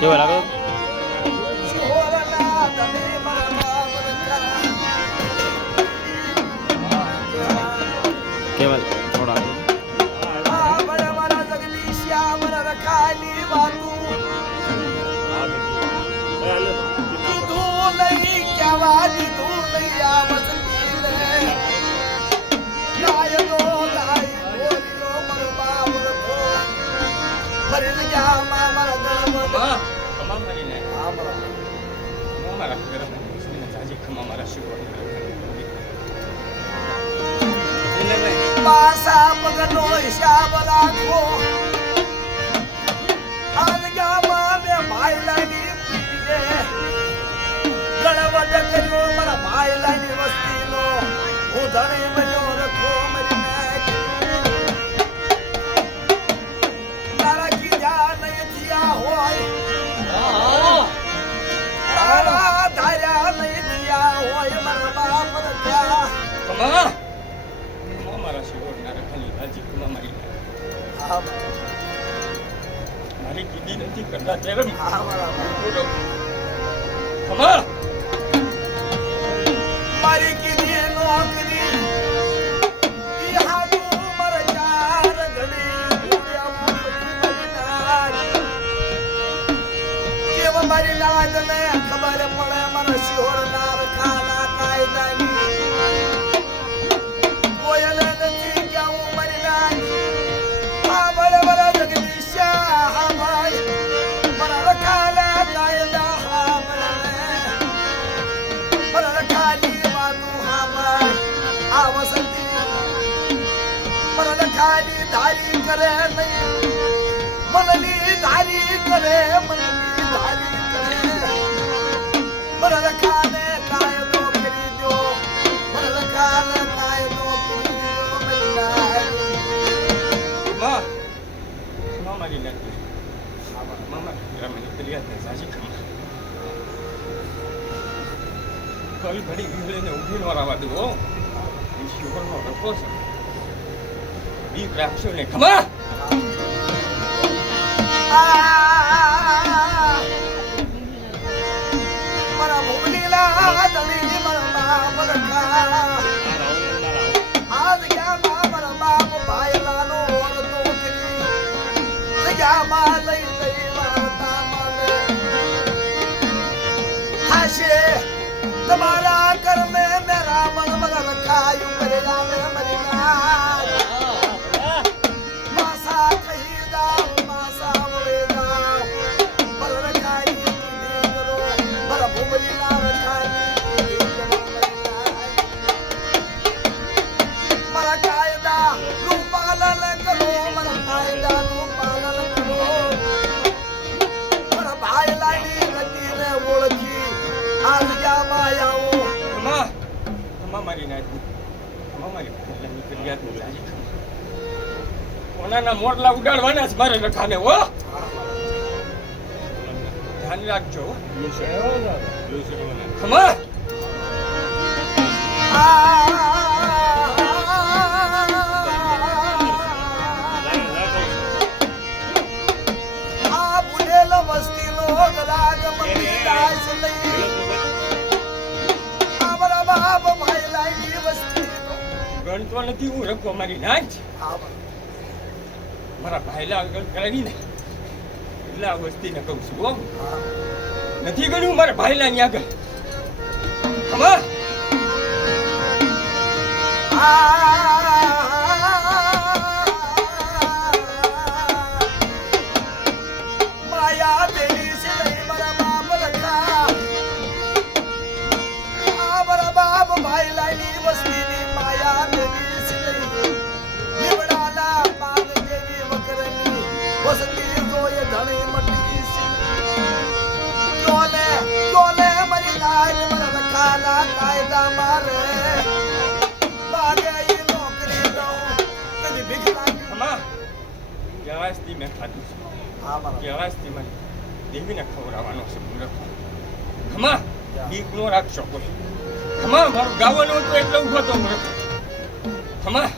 કેવો લાગે કેવલ થોડા Masa pagano હિસાબ રાખો આલગામાં મે ભાઈલાની પીએ ગણવટ કર્યો મારા ભાઈલાની વસ્તીનો હું ધણી બન્યો રખો મરી તારા કીધા નહીં થયા હોય તારા ધાર્યા નહીં થયા હોય મારા બાપ રખ્યા મારી કીધી નથી કરતા ત્યારે મારી કીધી નોકરી ઈ હાડુ મર ચાર ઘડી કેવ મારી લાજ ને ખબર પડે મને શિહોર નાર ખાના કાયદાની કોયલ નથી ક્યાં મરી લાજ આ બળે બળે જગદીશા હા ભાઈ મને રખાલા કાયદા હા મને રખાલી વાતું હા ભાઈ આ વસંતી મને રખાલી ધારી કરે નહીં મનની ધારી કરે મનની ધારી કરે મને રખાને કાયદો કરી દો મને રખાને કાયદો કરી દો મારી નાખી મામા ગ્રામની ફરિયાદ ને સાજી ખમ કઈ ઘડી વિહળીને ઊભી નો રાવા દો ઈશ્વરનો રખો છે બીક રાખશો ને ખમા મારા ભૂલીલા દળી મારા બાપ રખા આજ ગયા મારા બાપ ભાઈલાનો ઓરતો કરી જગ્યા માં લઈ લઈ મારતા માને હાશે તમારા ઘર મેં મેરા મન મન રખાયું કરે જાવે મરી ના માસા કહી જાઓ માસા બોલે જાઓ મર રખાઈ કીધી કરો મરા ભૂમલીલા રખાઈ મરા કાયદા નું પાલન કરો મરા કાયદા નું પાલન કરો મરા ભાઈ લાડી રતીને ઓળખી આજ ગામાં આવો મારી નાખી મારી ફરિયાદ ની સાજી ખમ ઓનાના મોરલા ઉડાડવાના જ મારે રખાને હો ધ્યાન રાખજો ખમા આ બુઢેલો વસ્તીનો ગલાગ મંદી દાસ લઈ અમારા બાપ ભાઈ લાઈની વસ્તીનો ગણતો નથી હું રખો મારી નાખ મારા ભાઈલા આગળ કરાવી ને એટલે આ વસ્તીને કહું છું હો નથી ગણ્યું મારા ભાઈલા ની આગળ ખમા લાઈ લાઈની વસ્તીની માયા દેવી સિલઈ લીવડાના પાન જેવી વકરની વસતી જોય ધણી મટી સી ચોલે મરી લાઈ મર ખાના કાયદા મારે માગે ઈ નોકરી દઉં કદી ભીખ લાગી ખમા વ્યવસ્થિત મેં ખાધું છે હા મારા વ્યવસ્થિત મને દેવીને ખવડાવવાનો છે મૂરખ ખમા બીક નો રાખશો કોઈ ખમા મારું ગાવાનું હતું એટલે ઉભો તો મૂરખ ખમા